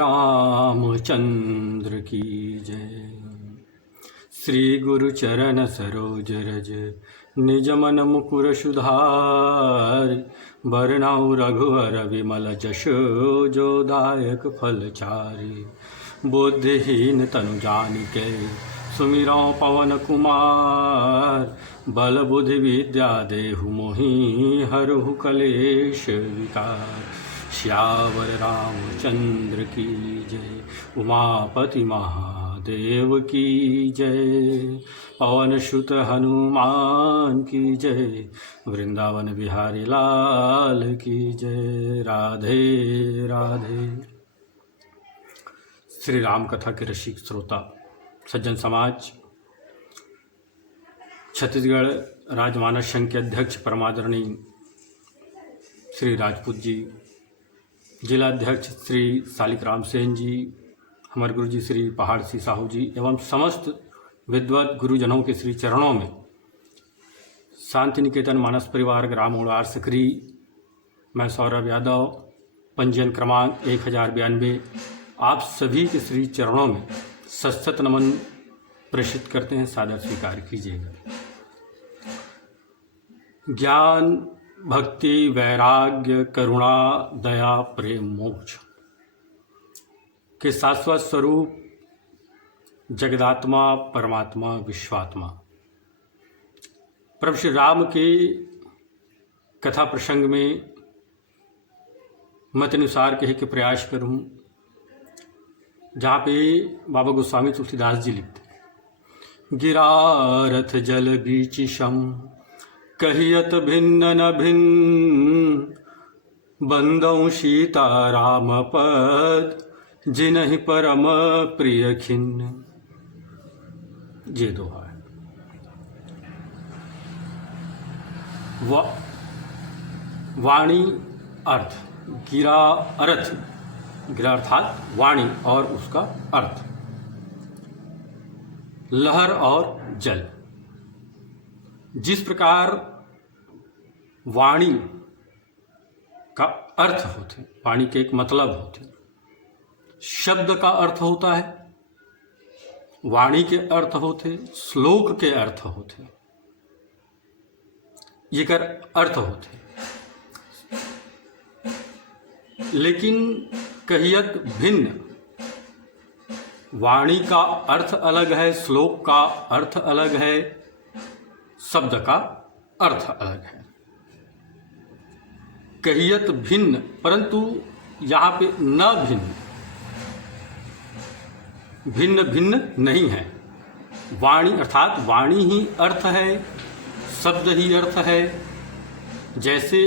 रामचंद्र की जय। श्री गुरु चरण सरोज रज निज मन मुकुर सुधार, बरनाउ रघुवर विमल जशो जो दायक फल चारि। बुद्धिहीन तनु जानिके सुमिरौ पवन कुमार, बल बुद्धि विद्या देहु मोहि हरहु कलेश विकार। श्यावर रामचंद्र की जय, उमापति महादेव की जय, पवन सुत हनुमान की जय, वृंदावन बिहारी लाल की जय। राधे राधे। श्री राम कथा के रसिक श्रोता सज्जन समाज, छत्तीसगढ़ राजमानस संघ के अध्यक्ष परमादरणीय श्री राजपूत जी, जिला अध्यक्ष श्री शालिक राम सेन जी, हमारे गुरु जी श्री पहाड़ सिंह साहू जी एवं समस्त विद्वत गुरुजनों के श्री चरणों में शांति निकेतन मानस परिवार ग्राम उड़ार सकरी, मैं सौरभ यादव, पंजीयन क्रमांक 1092, आप सभी के श्री चरणों में सशत नमन प्रेषित करते हैं, सादर स्वीकार कीजिएगा। ज्ञान, भक्ति, वैराग्य, करुणा, दया, प्रेम, मोक्ष के शाश्वत स्वरूप जगदात्मा, परमात्मा, विश्वात्मा प्रभु श्री राम के कथा प्रसंग में मत अनुसार कहे के प्रयास करूं, जहाँ पे बाबा गोस्वामी तुलसीदास जी लिखते, गिरा रथ जल बीच शम, कहियत भिन्न न भिन्न, बंदौ सीता राम पद, जिनहि परम प्रिय खिन्न। ये दोहा है। वाणी अर्थ, गिरा अर्थ, गिरा अर्थात वाणी और उसका अर्थ, लहर और जल। जिस प्रकार वाणी का अर्थ होते, वाणी के एक मतलब होते, शब्द का अर्थ होता है, वाणी के अर्थ होते, श्लोक के अर्थ होते, ये कर अर्थ होते। लेकिन कहियत भिन्न, वाणी का अर्थ अलग है, श्लोक का अर्थ अलग है, शब्द का अर्थ अलग है। कहियत भिन्न, परंतु यहाँ पे न भिन्न, भिन्न भिन्न नहीं है। वाणी अर्थात वाणी ही अर्थ है, शब्द ही अर्थ है। जैसे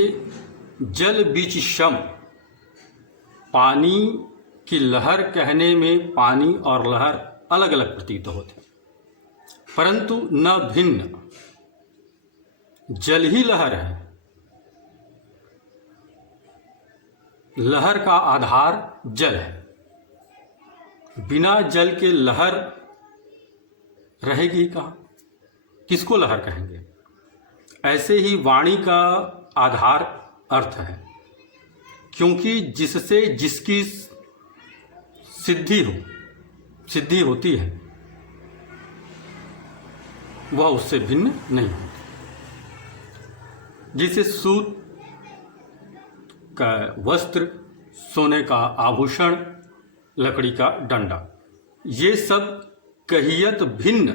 जल बीच शम, पानी की लहर कहने में पानी और लहर अलग अलग प्रतीत होते, परंतु न भिन्न, जल ही लहर है। लहर का आधार जल है, बिना जल के लहर रहेगी कहाँ, किसको लहर कहेंगे। ऐसे ही वाणी का आधार अर्थ है, क्योंकि जिससे जिसकी सिद्धि होती है, वह उससे भिन्न नहीं होती। जिसे सूत का वस्त्र, सोने का आभूषण, लकड़ी का डंडा, ये सब कहियत भिन्न,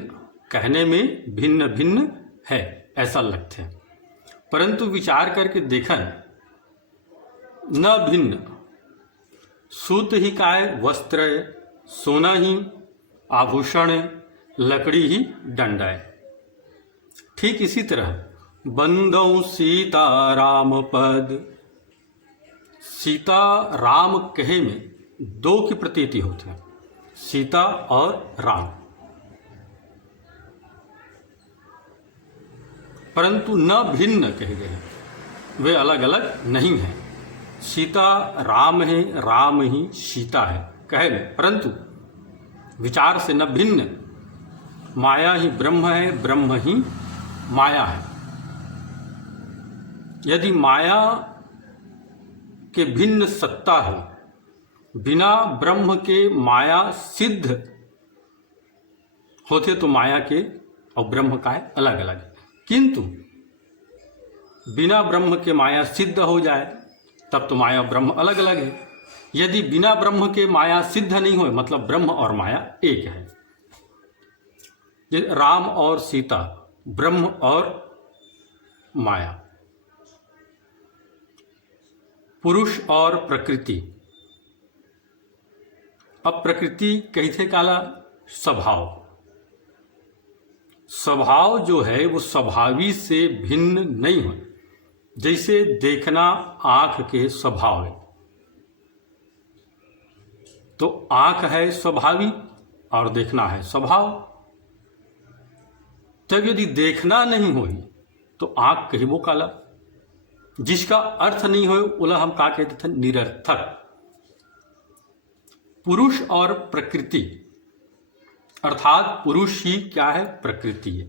कहने में भिन्न भिन्न है ऐसा लगते हैं, परंतु विचार करके देखा न भिन्न। सूत ही का है, वस्त्र है, सोना ही आभूषण है, लकड़ी ही डंडा है। ठीक इसी तरह बंदौ सीता राम पद, सीता राम कहे में दो की प्रतीति होती है, सीता और राम, परंतु न भिन्न कहे गए हैं, वे अलग अलग नहीं हैं। सीता राम है, राम ही सीता है कहे में, परंतु विचार से न भिन्न। माया ही ब्रह्म है, ब्रह्म ही माया है। यदि माया के भिन्न सत्ता हो, बिना ब्रह्म के माया सिद्ध होते तो माया के और ब्रह्म का है अलग अलग है, किंतु बिना ब्रह्म के माया सिद्ध हो जाए तब तो माया और ब्रह्म अलग अलग है। यदि बिना ब्रह्म के माया सिद्ध नहीं हो मतलब ब्रह्म और माया एक है। राम और सीता, ब्रह्म और माया, पुरुष और प्रकृति। अब प्रकृति कैसे काला? स्वभाव। स्वभाव जो है वो स्वभावी से भिन्न नहीं हो। जैसे देखना आंख के स्वभाव है, तो आंख है स्वभावी और देखना है स्वभाव। तब यदि देखना नहीं हो तो आंख कहबो काला, जिसका अर्थ नहीं हो उला हम का कहते थे? निरर्थक। पुरुष और प्रकृति अर्थात पुरुष ही क्या है? प्रकृति है,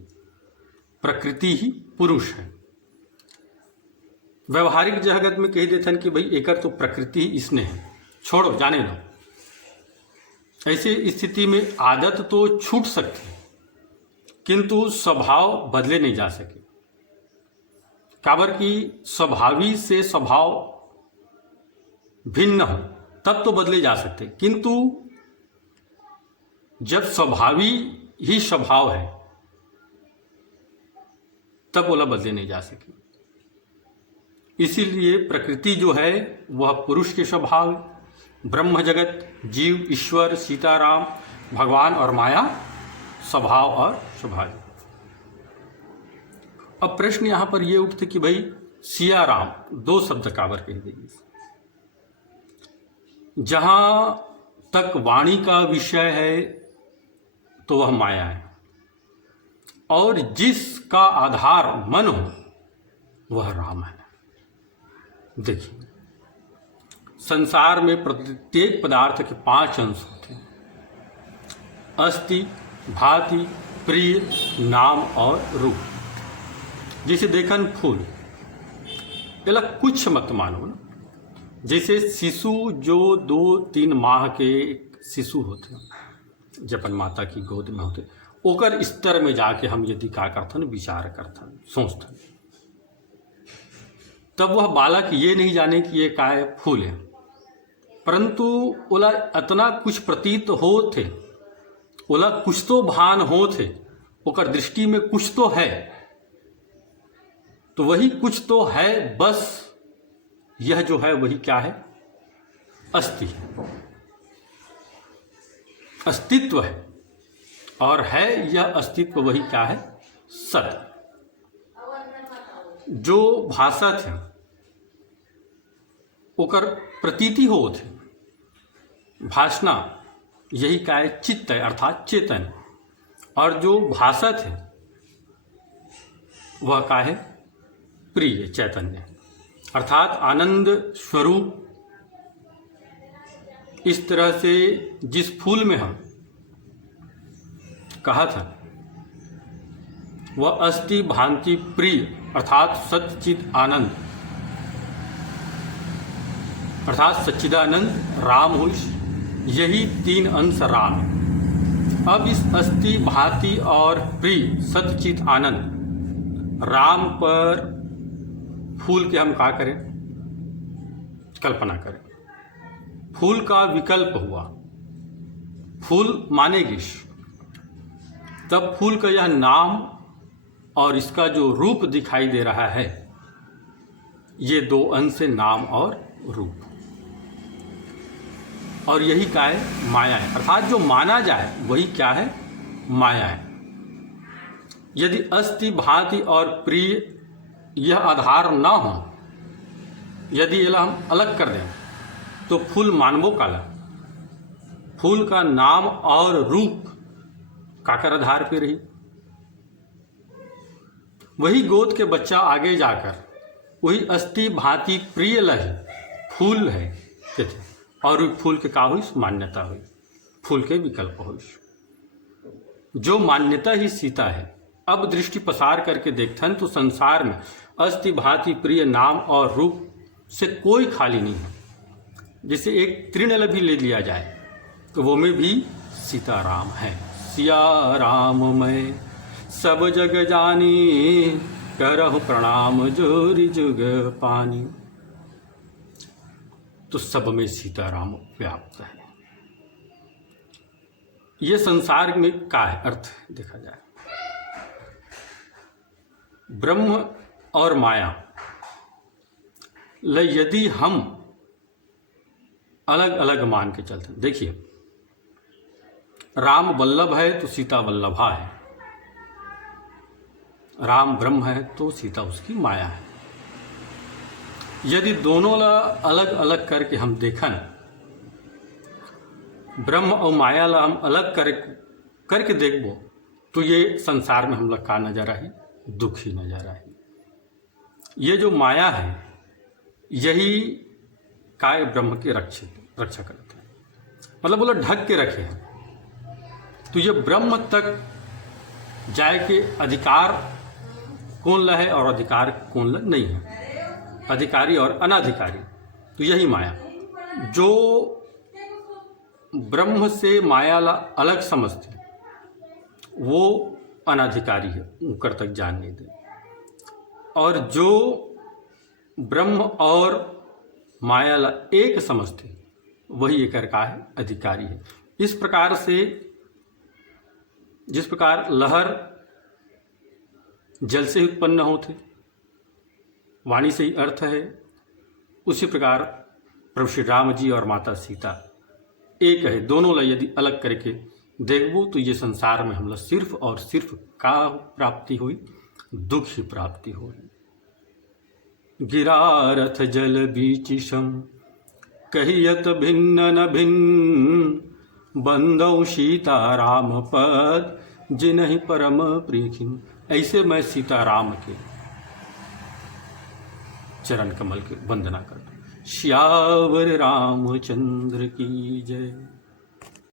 प्रकृति ही पुरुष है। व्यवहारिक जगत में कह देते हैं कि भाई एकर तो प्रकृति ही इसने है, छोड़ो जाने दो। ऐसे स्थिति में आदत तो छूट सकती है किंतु स्वभाव बदले नहीं जा सके। काबर की स्वभावी से स्वभाव भिन्न हो तब तो बदले जा सकते, किंतु जब स्वभावी ही स्वभाव है तब बोला बदले नहीं जा सके। इसीलिए प्रकृति जो है वह पुरुष के स्वभाव, ब्रह्म जगत, जीव, ईश्वर, सीताराम, भगवान और माया स्वभाव और स्वभाव। अब प्रश्न यहां पर यह उठते कि भाई सिया राम दो शब्द काबर कह देंगे। जहां तक वाणी का विषय है तो वह माया है, और जिसका आधार मन हो वह राम है। देखिए संसार में प्रत्येक पदार्थ के 5 अंश होते हैं: अस्ति, भाति, प्रिय, नाम और रूप। जैसे देखन फूल, ये कुछ मत मानो ना। जैसे शिशु जो 2-3 माह के शिशु होते हैं जपन माता की गोद में होते, ओकर स्तर में जाके हम यदि का करथन, विचार करथन, सोचथन, तब वह बालक ये नहीं जाने कि ये काय फूल है, परंतु ओला इतना कुछ प्रतीत हो थे, ओला कुछ तो भान हो थे, ओकर दृष्टि में कुछ तो है, तो वही कुछ तो है, बस यह जो है वही क्या है? अस्ति, अस्तित्व है। और है यह अस्तित्व वही क्या है? सत। जो भाषा थे ओकर प्रतीति हो थे, भाषणा यही क्या है? चित्त है अर्थात चेतन। और जो भाषा थे वह क्या है? प्रिय चैतन्य अर्थात आनंद स्वरूप। इस तरह से जिस फूल में हम कहा था वह अस्ति, भांति, प्रिय अर्थात सच्चिद आनंद अर्थात सच्चिदानंद राम हुई, यही 3 अंश राम है। अब इस अस्ति, भांति और प्रिय सच्चिद आनंद राम पर फूल के हम क्या करें? कल्पना करें। फूल का विकल्प हुआ, फूल मानेगी, तब फूल का यह नाम और इसका जो रूप दिखाई दे रहा है, ये 2 अंश है, नाम और रूप। और यही क्या है? माया है। अर्थात जो माना जाए वही क्या है? माया है। यदि अस्ति, भांति और प्रिय यह आधार ना हो, यदि यह हम अलग कर दें तो फूल मानवो काला। फूल का नाम और रूप काकर आधार पे रही। वही गोद के बच्चा आगे जाकर वही अस्ति, भांति, प्रिय लहे फूल है कहते, और फूल के का हुई? मान्यता हुई, फूल के विकल्प हुई। जो मान्यता ही सीता है। अब दृष्टि पसार करके देखथन तो संसार में अस्ति, भांति, प्रिय, नाम और रूप से कोई खाली नहीं है। जैसे एक तृणल भी ले लिया जाए तो वो में भी सीताराम है। सिया राम मैं सब जग जानी, करहु प्रणाम जोरि जुग पानी। तो सब में सीताराम व्याप्त है। ये संसार में का है अर्थ देखा जाए, ब्रह्म और माया यदि हम अलग अलग मान के चलते, देखिए राम वल्लभ है तो सीता वल्लभा है, राम ब्रह्म है तो सीता उसकी माया है। यदि दोनों अलग अलग करके हम देखन, ब्रह्म और माया ला हम अलग करके देखबो तो ये संसार में हम लोग का नजर आई, दुखी नजर आई। ये जो माया है यही काय ब्रह्म के रक्षा करते हैं, मतलब वो लोग ढक के रखे हैं। तो ये ब्रह्म तक जाए के अधिकार कौन ला है और अधिकार कौन ला नहीं है, अधिकारी और अनाधिकारी। तो यही माया जो ब्रह्म से माया ला अलग समझते वो अनाधिकारी है, ऊपर तक जान नहीं दे। और जो ब्रह्म और माया ला एक समझते वही एक का है, अधिकारी है। इस प्रकार से जिस प्रकार लहर जल से उत्पन्न होते, वाणी से ही अर्थ है, उसी प्रकार प्रभु श्री राम जी और माता सीता एक है। दोनों ला यदि अलग करके देखबो तो ये संसार में हम लोग सिर्फ और सिर्फ का प्राप्ति हुई, दुख ही प्राप्ति हुई। गिरारथ जल बीच सम कहियत भिन्न न भिन्न, बंदौ सीता राम पद जिन्हि परम प्रियखिन। ऐसे मैं सीता राम के चरण कमल की वंदना करता हूँ। श्यावर रामचंद्र की जय।